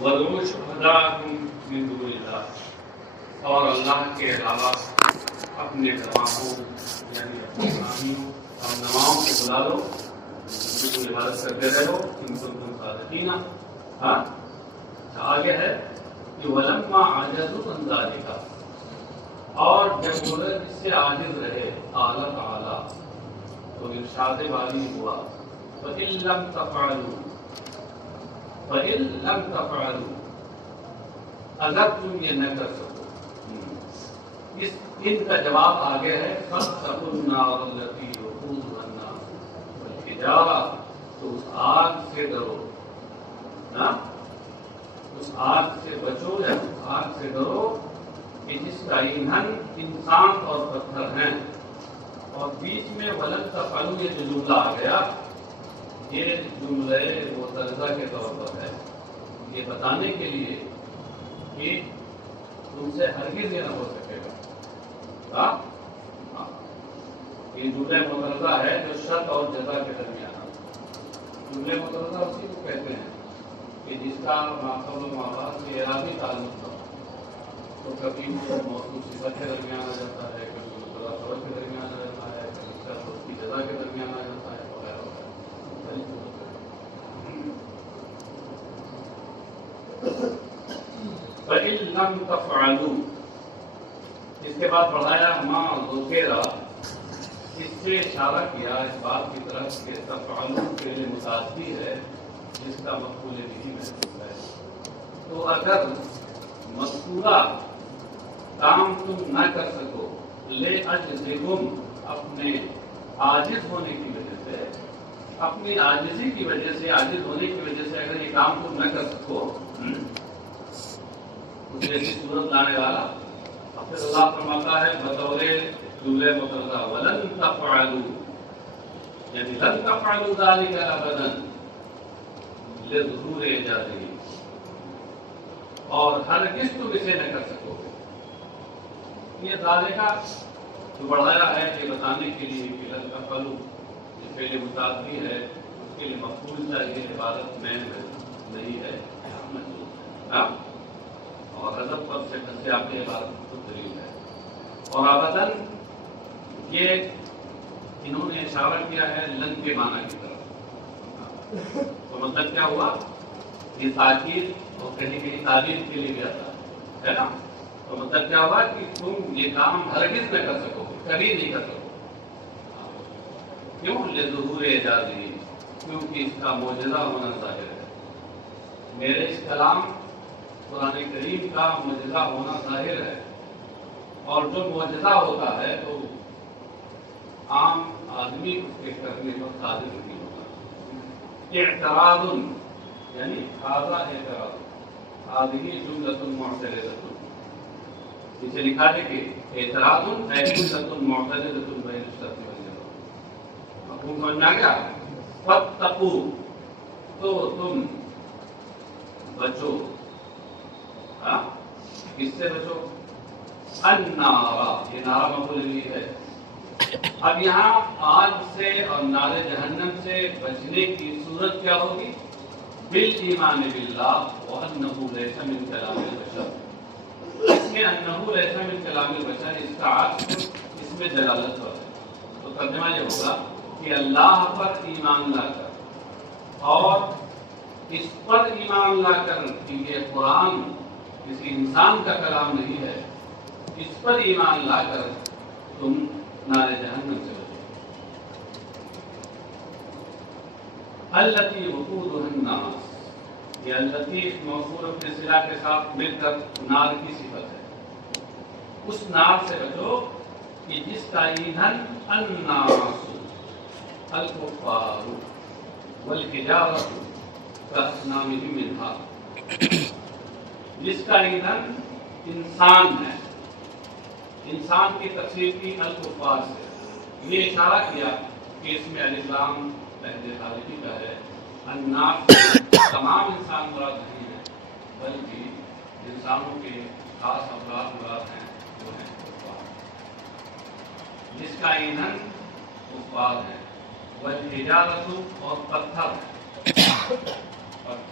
وَادْعُوا شُهَدَاءَكُم مِّن دُونِ اللَّهِ، اور اللہ کے علاوہ اپنے گواہوں یعنی اپنے حامیوں اور نماؤں کو بلا لو، ان کی عبادت کرتے رہو، ان کو تم صادقین۔ ہاں آگے ہے کہ وَلَمَّا عَجَزُوا عَن ذَلِكَ، اور جب وہ اس سے عاجز رہے قال تعالیٰ، تو ارشاد والی ہوا فَإِن لَّمْ تَفْعَلُوا، فَإِن لَّمْ تَفْعَلُوا، اگر تم یہ نہ کر سکو، اس ان کا جواب آگے ہے فَاتَّقُوا النَّارَ الَّتِي وَقُودُهَا النَّاسُ وَالْحِجَارَةُ، تو اس آگ سے ڈرو، اس آگ سے بچو یا اس آگ سے ڈرو کہ جس کا ایندھن انسان اور پتھر ہیں۔ اور بیچ میں ولن تفعلوا یہ جو جملہ آ گیا، یہ جملہ معترضہ کے طور پر ہے، یہ بتانے کے لیے کہ تم سے ہرگز یہ نہ ہو سکے گا۔ یہ جملہ معترضہ ہے جو شرط اور جزا کے درمیان۔ جملہ معترضہ اسی کو کہتے ہیں کہ جس کا ماقبل و مابعد سے اعرابی تعلق ہو، تو کبھی موصوف صفت کے درمیان آ جاتا ہے، کبھی مبتدا خبر کے درمیان آ جاتا ہے، کبھی شرط اس کی جزا کے درمیان آ جاتا ہے، وغیرہ وغیرہ۔ فَإِن لَّمْ تَفْعَلُوا، اس کے بعد بڑھایا ما ذکر، اس سے اشارہ کیا اس بات کی طرف کہ تفعلوا فعل متعدی ہے جس کا مفعول بھی محذوف ہے۔ تو اگر مذکورہ کام تم نہ کر سکو لِعَجْزِكُمْ، اپنے عاجز ہونے کی وجہ سے، اپنی عاجزی کی وجہ سے، عاجز ہونے کی وجہ سے اگر یہ کام تم نہ کر سکو، اس جیسی صورت لانے والا، اور پھر اللہ فرماتا ہے بطور جملہ مقررہ وَلَن تَفْعَلُوا، یعنی لن تفعلوا ذَلِكَ أَبَدًا لِظُهُورِ إِعْجَازِهِ، اور ہرگز تم اسے نہ کر سکو گے۔ یہ ذَلِكَ جو بڑھایا ہے یہ بتانے کے لیے کہ لن تفعلوا جو فعل متعدی ہے اس کے لیے مفعول چاہیے، عبادت میں نہیں ہے، محذوف ہے، اور حذف پر سے آپ کی عبادت کو دلیل ہے۔ اور ابداً یہ انہوں نے اشارہ کیا ہے لن کے معنی کی طرف، تو مطلب کیا ہوا، یہ تاکید اور کہیں کہیں تعلیم کے لیے بھی آتا ہے نا، تو مطلب کیا ہوا کہ تم یہ کام ہرگز نہ کر سکو گے، کبھی نہیں کر سکو۔ کیوں؟ لظہور اعجازہ، کیونکہ اس کا معجزہ ہونا ظاہر ہے۔ میرے اس کلام قرآن کریم کا معجزہ ہونا ظاہر ہے، اور جو معجزہ ہوتا ہے تو عام آدمی اس کے کرنے پر قادر نہیں ہوتا۔ اعتراض یعنی هذا اعتراض، هذه جملة معترضة، اسے لکھا ہے کہ اعتراض ہے جملة معترضة بین الشرط والجزم۔ مفہوم سمجھ میں آ گیا؟ فاتقوا، تو تم بچو، کس سے بچو؟ النار، یہ نارا مفعول بھی ہے۔ اب یہاں آگ سے اور نار جہنم سے بچنے کی صورت کیا ہوگی؟ بالایمان باللہ وانہ لیس من کلام البشر، اس میں انہ لیس من کلام البشر، اس کا عکس اس میں دلالت ہو ہے۔ تو ترجمہ یہ ہوگا کہ اللہ پر ایمان لا کر، اور اس پر ایمان لا کر کہ یہ قرآن کسی انسان کا کلام نہیں ہے، اس پر ایمان لا کر تم نار جہنم سے بچو۔ التی وقودها الناس، یہ التی موصول اپنے صلہ کے ساتھ مل کر نار کی صفت ہے۔ اس نار سے بچو کہ جس کا ایندھن الناس الکفار والحجارۃ کاصنامہم منہا، جس کا ایندھن انسان ہے، انسان کی تفسیر کی الکفار سے، یہ اشارہ کیا کہ اس میں الف لام لہجہ خارجی کا ہے۔ الناس تمام انسان مراد نہیں ہے، بلکہ انسانوں کے خاص افراد مراد ہیں، وہ ہیں کفار، جس کا ایندھن کفار ہے۔ والحجارۃ، اور پتھر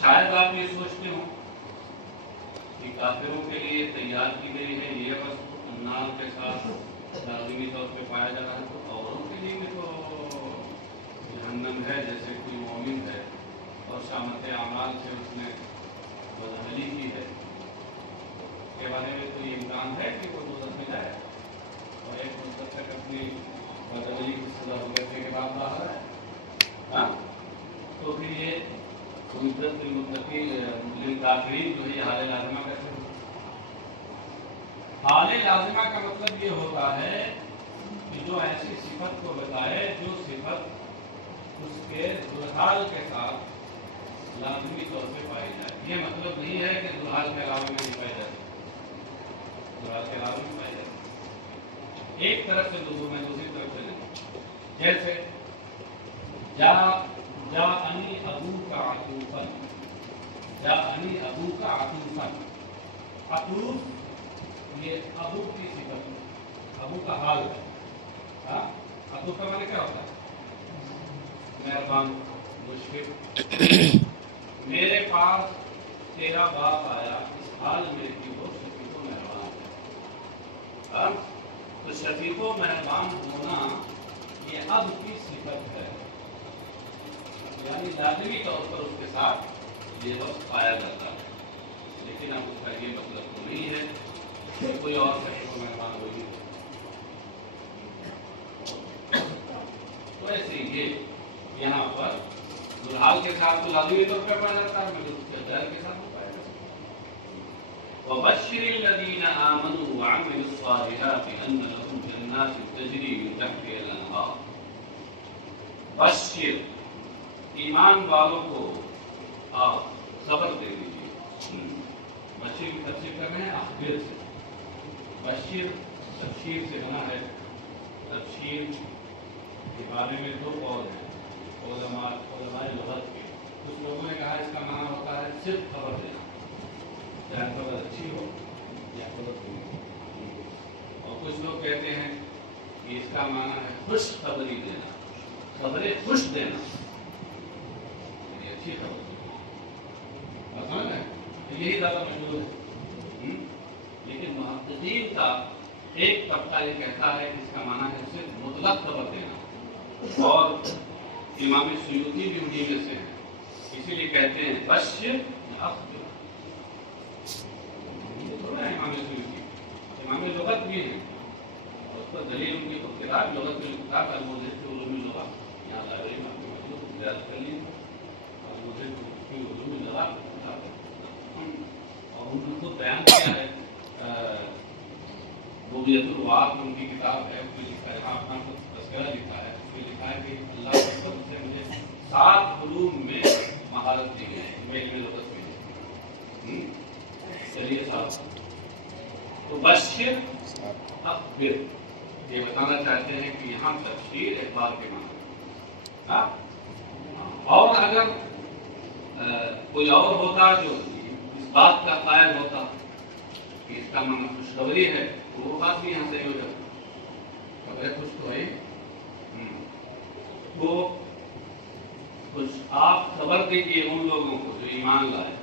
شاید آپ یہ سوچتے ہوں کہ کافروں کے لیے تیار کی گئی ہے یہ وصف النار کے ساتھ لازمی طور پہ پایا جا رہا ہے، تو اوروں کے لیے بھی تو جہنم ہے، جیسے کوئی مومن ہے اور شامت اعمال سے اس نے بدعملی کی ہے، اس کے بارے میں تو یہ امکان ہے کہ وہ دوزخ میں جائے اور ایک مدت تک اپنی بدعملی کی سزا بھگتنے کے بعد باہر آئے. ہاں تو پھر یہ مدت للکافرین جو ہے یہ حال لازمہ کیسے ہوگا؟ حال لازمہ کا مطلب یہ ہوتا ہے کہ جو ایسی صفت کو بتائے جو صفت اس کے ذوالحال کے ساتھ لازمی طور پہ پائی جائے. یہ مطلب نہیں ہے کہ ذوالحال کے علاوہ میں نہیں پائی جائے، ذوالحال کے علاوہ میں پائی جائے. ایک طرف سے میں دوسری طرف سے لیں، جیسے جاءنی ابوک عطوفا، جاءنی ابوک عطوفا. عطوف یہ ابو کی صفت ہے، ابو کا حال ہے. ہاں عطوف کا معنی کیا ہوتا ہے؟ مہربان، مشفق. میرے پاس تیرا باپ آیا اس حال میں کہ وہ شفیق و مہربان ہے. تو شفیق و مہربان ہونا یہ اب کی صفت ہے، یعنی لازمی طور پر اس کے ساتھ یہ وقت پایا جاتا ہے. لیکن اب اس کا یہ مطلب تو نہیں ہے کہ کوئی اور شفیق و مہربان ہوگی. تو ایسے یہ یہاں پر ذوالحال کے ساتھ تو لازمی طور پر پایا جاتا ہے، مگر اس کے غیر کے ساتھ نہیں پایا جاتا. وَبَشِّرِ الَّذِينَ آمَنُوا وَعَمِلُوا الصَّالِحَاتِ أَنَّ لَهُمْ جَنَّاتٍ تَجْرِي مِن تَحْتِهَا الْأَنْهَارُ. بشر، ایمان والوں کو آپ خبر دے دیجیے. بشیر کی تفسیر کر رہے ہیں اخبر سے. بشیر تفسیر سے بنا ہے. تفسیر کے بارے میں دو قول ہیں علماء لغت کے. کچھ لوگوں نے کہا اس کا معنی ہوتا ہے صرف خبر دینا، چاہے خبر اچھی ہو یا خبر بری ہو. اور کچھ لوگ کہتے ہیں کہ اس کا معنی ہے خوش خبری دینا، خبریں خوش دینا، اچھی خبر. یہی زیادہ مشہور ہے. لیکن محققین کا ایک طبقہ یہ کہتا ہے کہ اس کا معنی ہے صرف مطلق خبر دینا، اور امام سیوطی بھی انہی میں سے ہیں، اسی لیے کہتے ہیں بشر اخبر. تھوڑا امام سیوطی امام لغت بھی ہیں، اور اس پر دلیل ان کی کتاب لغت میں کتاب الموجز کی علوم لغت، یہاں لائبریری میں آپ کو موجود زیادہ کر لی الموجز کی علوم لغت. اور انہوں نے خود بیان کیا ہے، بغیت الوعاد ان کی کتاب ہے، اس میں لکھا ہے، اپنا تذکرہ لکھا ہے، اس میں لکھا ہے کہ اللہ کی طرف سے مجھے 7 علوم میں مہارت دی گئی ہے، علم لغت میں. چلیے صاحب، تو بشر اخبر یہ بتانا چاہتے ہیں کہ یہاں تبشیر اخبار کے معنی. اور اگر کوئی اور ہوتا جو اس بات کا قائل ہوتا کہ اس کا معنی خوشخبری ہے، تو وہ بات بھی یہاں صحیح ہو جاتی. خبریں خوش تو ہے، تو کچھ آپ خبر دیجیے ان لوگوں کو جو ایمان لائے.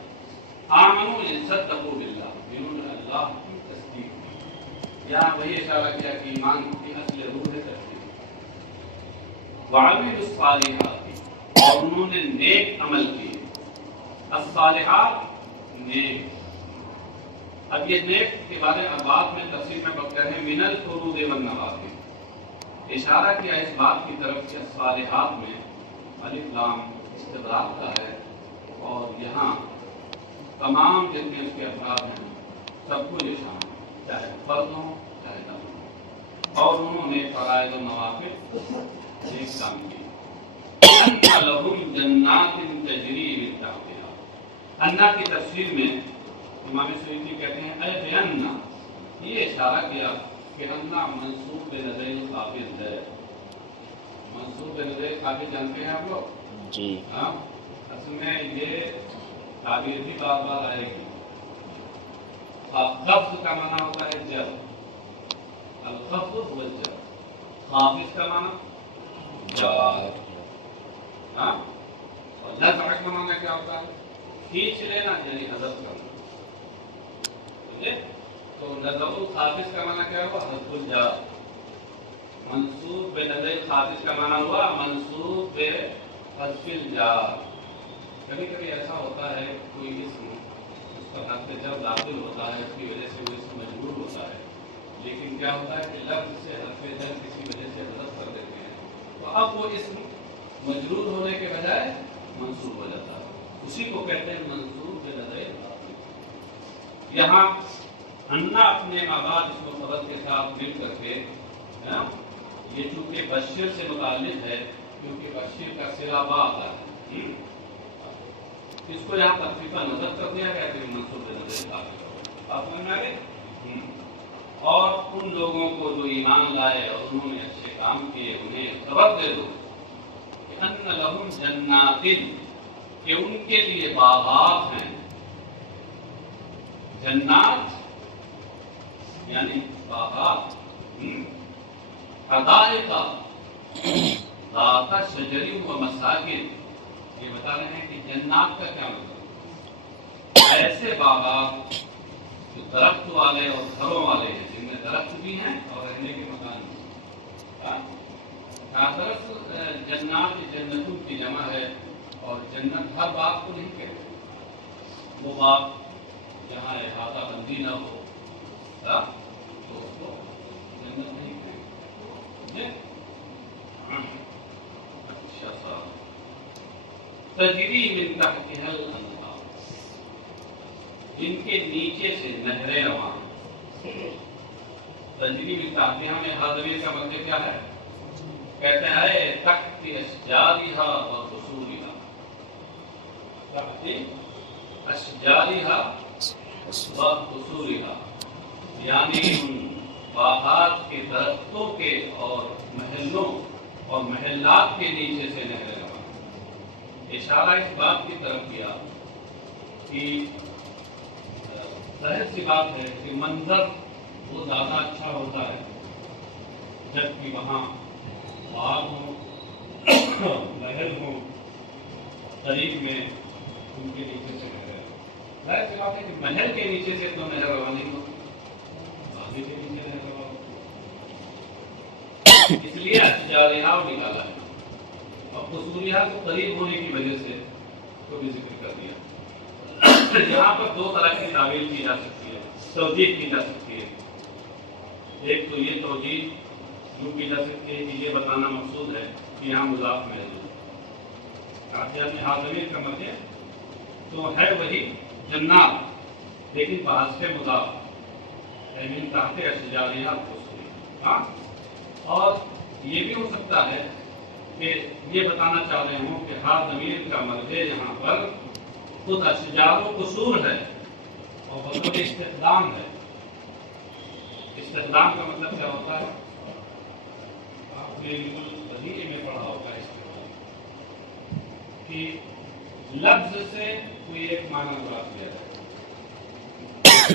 آمنوا ان صدقوا باللہ، جنہوں نے اللہ کی تصدیق کی. یہاں وہی اشارہ کیا کہ ایمان کی اصل روح ہے تصدیق. وعملوا الصالحات، اور انہوں نے نیک عمل کیے. الصالحات نیک. اب یہ نیک کے بارے میں بعد میں تفسیر میں بات کریں. من الفروض والنوافل، اشارہ کیا اس بات کی طرف کہ الصالحات میں الف لام استغراق کا ہے، اور یہاں تمام جتنے اس کے افراد ہیں سب کو یہ شامل ہے، چاہے فرد ہوں چاہے نفل ہوں. اور انہوں نے فرائض و نوافل نیک کام کیے. ان لہم جنات تجری من تحتها، انا کی تفسیر میں امام سیوطی کہتے ہیں اے بیاننا، یہ اشارہ کیا کہ انا منصوب بنظیر قابض ہے. منصوب بنظیر قابض جانتے ہیں آپ لوگ؟ جی ہاں. اصل میں یہ تعبیر بھی بار بار آئے گی. قبض کا معنی ہوتا ہے جب، القبض هو الجر. قابض کا معنی جار. ہاں. اور نزع کا معنی کیا ہوتا ہے؟ کھینچ لینا یعنی حذف کرنا. سمجھے؟ تو نظر الخافض کا معنی کیا ہوا؟ حذف الجار. منصوب بے نظر الخافض کا معنی ہوا منصوب بے حذف الجار. کبھی کبھی ایسا ہوتا ہے کوئی اسم اس پر حرف جر داخل ہوتا ہے، اس کی وجہ سے وہ اسم مجرور ہوتا ہے، لیکن کیا ہوتا ہے کہ لفظ سے حرف جر کسی وجہ سے حذف کر دیتے ہیں، تو اب وہ اسم مجرور ہونے کے بجائے منصوب ہو جاتا ہے. اسی کو کہتے ہیں منصوب بے نظر الخافض. یہاں انا اپنے آباد اس کو خبر کے ساتھ مل کر کے یہ چونکہ بشر سے متعلق ہے، کیونکہ بشر کا صلہ با آتا ہے، اس کو یہاں تخفیفاً نظر کر دیا گیا کہ منصوب بے نظر الخافض. آپ سمجھ میں آ گئے؟ اور ان لوگوں کو جو ایمان لائے اور انہوں نے اچھے کام کیے انہیں خبر دے دو کہ ان لہم جنات، کہ ان کے لیے باغات ہیں. جنات یعنی باغات. حدائق ذات شجر و مساکن. یہ بتا رہے ہیں کہ جنات کا کیا مطلب؟ ایسے باغات جو درخت والے اور گھروں والے ہیں، جن میں درخت بھی ہیں اور رہنے کے مکان بھی. دراصل جنات جنتوں کی جمع ہے، اور جنت ہر باغ کو نہیں کہتے. وہ باغ جہاں احاطہ بندی نہ ہو تو اس کو جنت نہیں کہتے. اچھا صاحب. تجری من تحتها الانہار، جن کے نیچے سے نہریں رواں. تجری من تحتها میں حاضری کا مطلب کیا ہے؟ کہتے ہیں تحت اشجارها و قصورها. تحت اشجارها و قصورها یعنی ان باغات کے درختوں کے اور محلوں اور محلات کے نیچے سے نہریں رواں. اشارہ اس بات کی طرف کیا کہ ظاہر سی بات ہے کہ منظر وہ زیادہ اچھا ہوتا ہے جبکہ وہاں باغ ہوں، محل ہوں، قریب میں ان کے نیچے سے نہر. ظاہر سی بات ہے کہ محل کے نیچے سے تو نہر رواں نہیں ہوتی، باغی کے نیچے نہر رواں ہوتی. اس لیے اشجارہا نکالا ہے، اور قصورہا کو قریب ہونے کی وجہ سے کو بھی ذکر کر دیا. یہاں پر دو طرح کی تعبیر کی جا سکتی ہے، توجیہ کی جا سکتی ہے. ایک تو یہ توجیہ یوں کی جا سکتی ہے کہ یہ بتانا مقصود ہے کہ یہاں مضاف محذوف. میں حاضمیر کا مطلب تو ہے وہی جنات، لیکن بعض سے مضاف من تحت اشجارہا قصورہا. اور یہ بھی ہو سکتا ہے کہ یہ بتانا چاہ رہے ہوں کہ ہا ضمیر کا مرجع یہاں پر خود اشجار و قصور ہے اور بطور استخدام ہے. استخدام کا مطلب کیا ہوتا ہے؟ آپ نے بالکل بدیعی میں پڑھا ہوگا استخدام کہ لفظ سے کوئی ایک معنی مراد لیا جائے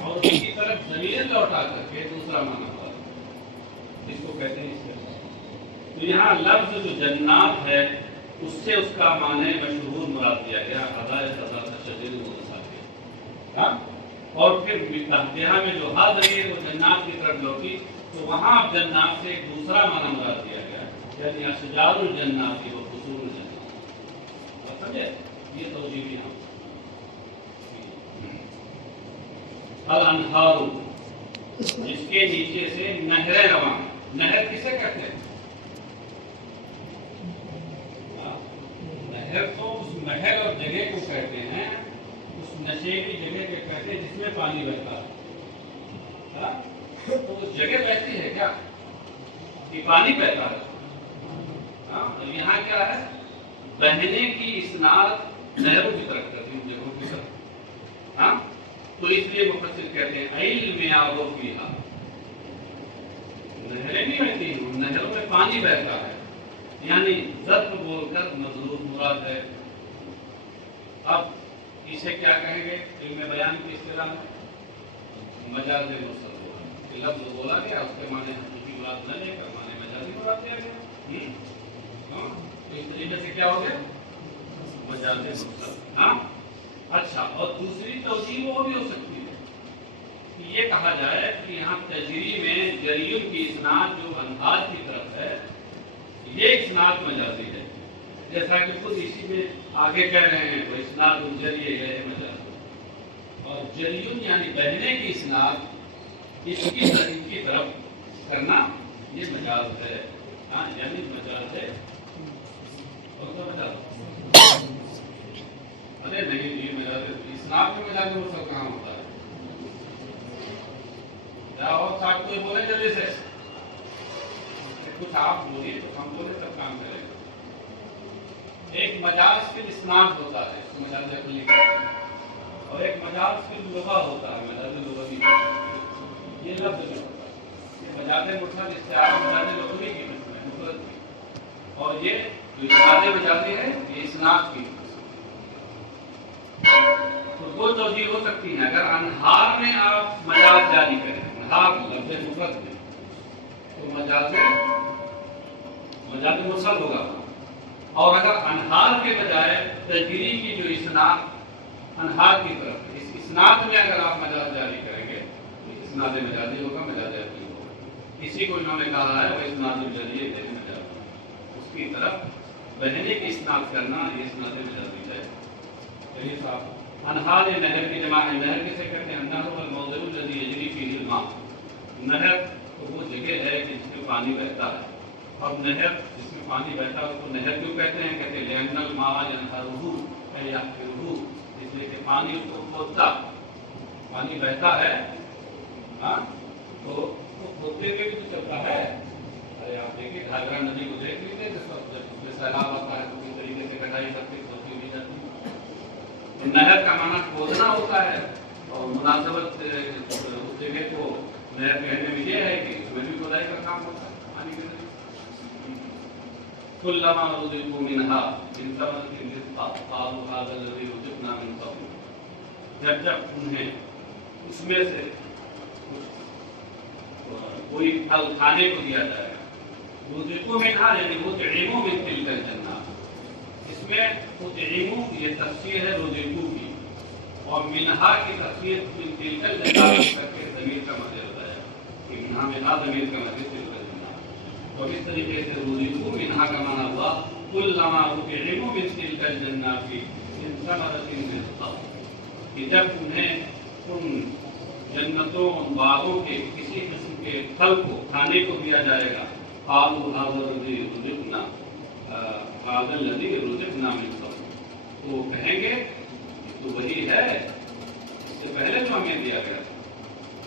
اور اس کی طرف ضمیر لوٹا کر کے دوسرا معنی مراد. اس کو کہتے ہیں استخدام. تو یہاں لفظ جو جنات ہے اس سے اس کا معنی مشہور مراد دیا گیا حدائق ذات شجر و مساکن. اور پھر تحتہا میں جو ہا ضمیر وہ جنات کی طرف لوٹی تو وہاں جنات سے ایک دوسرا معنی مراد دیا گیا یعنی اشجار الجنات و قصور الجنات. سمجھے؟ یہ توجیہ بھی ہم الانہار جس کے نیچے سے نہریں رواں. نہر کسے کہتے ہیں؟ نہر تو اس محل اور جگہ کو کہتے ہیں، اس نشے کی جگہ کو کہتے ہیں جس میں پانی بہتا ہے. تو اس جگہ بہتی ہے کیا کہ پانی بہتا ہے؟ اور یہاں کیا ہے؟ بہنے کی اسناد نہروں کی طرف کرتی ہے، جگہوں کی طرف. تو اس لیے مفسر کہتے ہیں علم آبو فیہا. نہریں بھی بہتی ہیں، نہروں میں پانی بہتا ہے یعنی ضرب بول کر مضروب مراد ہے. اب اسے کیا کہیں گے علم بیان کی اصطلاح میں؟ مجاز مرسل بولا. لفظ بولا گیا اس کے معنی حقیقی مراد نہ لے کر معنی مجازی مراد دیا گیا. تو اس طریقے سے کیا ہو گیا؟ مجاز مرسل. اچھا اچھا، اور دوسری توجیہ وہ بھی ہو سکتی ہے کہ یہ کہا جائے کہ یہاں تجری میں جریون کی اسناد جو انہار کی طرف ہے یہ اسناد مجازی ہے، جیسا کہ خود اسی میں آگے کہہ رہے ہیں وہ اسناد الجری ہے مجاز، اور جریون یعنی بہنے کی اسناد اس کی طرف کرنا یہ مجاز ہے، ہاں یعنی مجاز ہے، اور تو مجاز ارے نہیں جی مجاز اسناد میں مجاز مرسل کہاں ہوتا ہے؟ کیا اور صاحب کوئی بولے جلدی سے، کچھ آپ بولیے تو ہم بولے تب کام کریں گے۔ ایک مجاز فی اسناد ہوتا ہے، اس کو مجاز عقلی کہتے ہیں، اور ایک مجاز فی اللغہ ہوتا ہے، مجاز لغوی، یہ لفظ جو ہوتا ہے یہ مجاز مرسل استعارہ مجاز لغوی کی مفرد کی، اور یہ جو اسناد مجازی ہے یہ اسناد کی۔ تو دو توجیہ ہو سکتی ہیں، اگر انہار میں آپ مجاز جاری کریں، انہار لفظ مفرد میں، تو مجاز مرسل ہوگا، اور اگر انہار کے بجائے تجری کی جو اسناد انہار کی طرف اس اسناد میں اگر آپ مجاز جاری کریں گے تو اسناد مجازی ہوگا، مجاز عقلی ہوگا۔ اسی کو انہوں نے کہا ہے وہ اسناد الجری ہے مجاز، اس کی طرف بہنے کی اسناد کرنا یہ اسناد مجازی ہے۔ یہی صاحب انہار نہر کی جمع ہے، نہر کسے کہتے ہیں؟ النہر هو الموضع الذي يجري فيه الماء، نہر تو وہ جگہ ہے جس میں پانی بہتا ہے، اور نہر جس میں پانی بہتا ہے اس کو نہر کیوں کہتے ہیں؟ کہتے ہیں لأن الماء ينهره أي يحفره، اس لیے کہ پانی اس کو کھودتا، پانی بہتا ہے، ہاں تو کھودتے ہوئے بھی تو چلتا ہے۔ ارے آپ دیکھیے گھاگرا ندی کو دیکھ لیجیے، جس میں سیلاب آتا ہے تو کس طریقے سے کٹائی کرتے کھودتی ہوئی جاتی ہے۔ نہر کا معنی کھودنا ہوتا ہے، اور مناسبت اس جگہ کو نہر کہنے میں یہ ہے کہ اس میں بھی کھدائی کا کام ہوتا ہے پانی کے ذریعے۔ كلما رزقوا منها من ثمرة رزقا قالوا هذا الذي رزقنا من قبل، جب جب انہیں اس میں سے کوئی پھل کھانے کو دیا جائے گا، رزقوا منها یعنی مطعموا من تلك الجنات، اس میں مطعموا یہ تفسیر ہے رزقوا کی، اور منہا کی تفسیر من تلك الجنات کر کے ضمیر کا مدد ہوتا ہے کہ منہا ضمیر کا مدد تلك الجنات، اور اس طریقے سے رزقوا منہا کا معنی ہوا كلما رزقوا من تلك الجنات من ثمرة رزقا، کہ جب انہیں ان جنتوں ان باغوں کے کسی قسم کے پھل کو کھانے کو دیا جائے گا، قالوا هذا الذي رزقنا هذا الذي رزقنا من قبل، تو وہ کہیں گے تو وہی ہے اس سے پہلے جو ہمیں دیا گیا تھا۔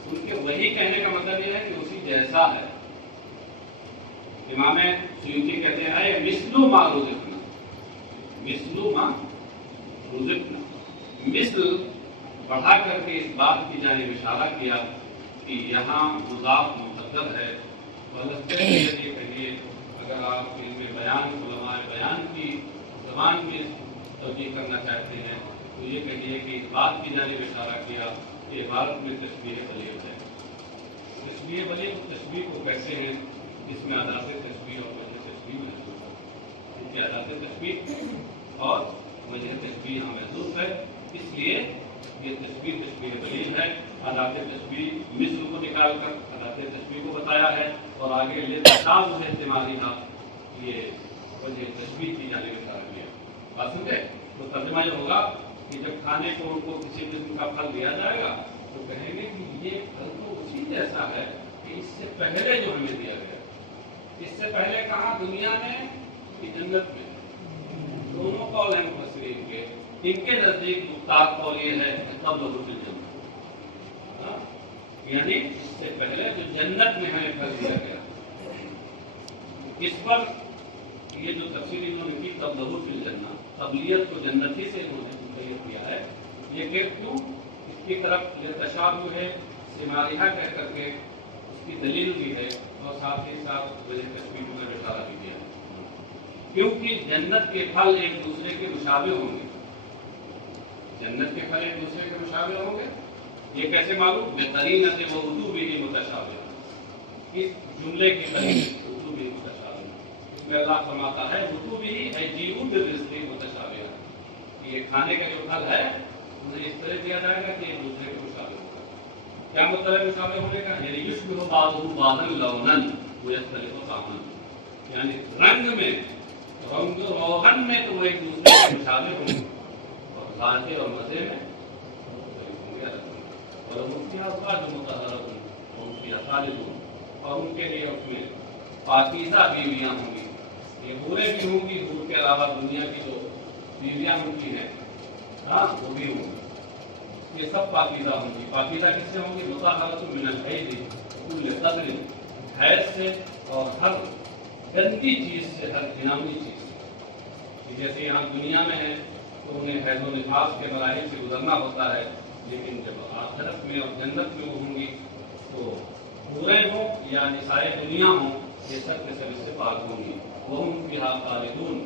ان کے وہی کہنے کا مطلب یہ ہے کہ اسی جیسا ہے۔ امام سیوطی کہتے ہیں اے مثل ما رزقنا، مثل ما رزقنا، مثل بڑھا کر کے اس بات کی جانب اشارہ کیا کہ یہاں مضاف مقدر ہے، یہ کہیے اگر آپ علم بیان علماء بیان کی زبان میں توجیہ کرنا چاہتے ہیں تو یہ کہیے کہ اس بات کی جانب اشارہ کیا کہ عبارت میں تشبیہ بلیغ ہے۔ تشبیہ بلیغ تشبیہ کو کیسے ہیں جس میں ادات تشبیہ اور وجہ تشبیہ محسوس ہے، کیونکہ ادات تشبیہ اور وجہ تشبیہ یہاں محسوس ہے، اس لیے یہ تشبیہ بلیغ ہے۔ ادات تشبیہ مثل کو نکال کر ادات تشبیہ کو بتایا ہے، اور آگے لتشابہ استعمالی تھا، یہ وجہ تشبیہ کی جانب اشارہ کیا۔ بات سمجھے؟ تو ترجمہ یہ ہوگا کہ جب کھانے کو ان کو کسی قسم کا پھل دیا جائے گا تو کہیں گے کہ یہ پھل تو اسی جیسا ہے کہ اس سے پہلے جو ہمیں دیا گیا، اس سے پہلے کہاں؟ دنیا میں کہ جنت میں؟ دونوں قول ہیں مفسرین کے، ان کے نزدیک مختار قول یہ ہے کہ قبل حصول جنت، یعنی اس سے پہلے جو جنت میں ہمیں پھل دیا گیا، اس پر یہ جو تفسیر انہوں نے کی قبل حصول جنت، قبلیت کو جنتی سے انہوں نے متعین کیا ہے۔ یہ کہ کیوں؟ اس کی طرف یہ تشابہ ہے سماریہ کہہ کر کے اس کی دلیل بھی ہے، اور ساتھ ہی ساتھ وجہ تشبیہ میں اشارہ بھی کیا ہے، کیونکہ جنت کے پھل ایک دوسرے کے مشابہ ہوں گے، جنت کے پھل ایک دوسرے کے مشابہ ہوں گے۔ یہ کیسے معلوم؟ بقرینۃ ووجوبہ متشابہ، اس جملے کی قرینہ وجوبہ متشابہ، اس میں اللہ فرماتا ہے وجوبہ ای جیء بالرزق متشابہ، یہ کھانے کا جو پھل ہے انہیں اس طرح کیا جائے گا کہ ایک دوسرے کے مشابہ ہوگا. کیا مطلب ہے مشابہ ہونے کا؟ یعنی یشبہ بعضہ بعضا لونا ویختلف طعما، یعنی رنگ میں، رنگ و روغن میں تو وہ ایک دوسرے کے مشابہ ہوں گے، اور ذائقے اور مزے میں اور ان کی ازواج مطہرۃ ان کی خالدون، اور ان کے لیے اس میں پاکیزہ بیویاں ہوں گی. یہ حوریں بھی ہوں گی، حور کے علاوہ دنیا کی جو بیویاں ان کی ہیں ہاں وہ بھی ہوں گی. یہ سب پاکیزہ ہوں گی. پاکیزہ کس سے ہوں گی؟ مطہرۃ من الحیض کل قدر، حیض سے اور ہر گندی چیز سے، ہر گھناؤنی چیز سے. جیسے یہاں دنیا میں ہے تو انہیں حیض و نفاس کے مراحل سے گزرنا ہوتا ہے، لیکن جب آخرت میں اور جنت میں وہ ہوں گی تو حوریں ہوں یا نسائے دنیا ہوں، یہ سب کے سب اس سے پاک ہوں گی. وَهُمْ فِيهَا خَالِدُونَ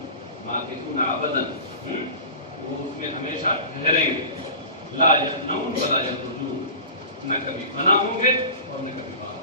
مَاكِثُونَ أَبَدًا، وہ اس میں ہمیشہ ٹھہریں گے. لا يَفْنَوْنَ وَلَا يَخْرُجُونَ، نہ کبھی فنا ہوں گے اور نہ کبھی باہر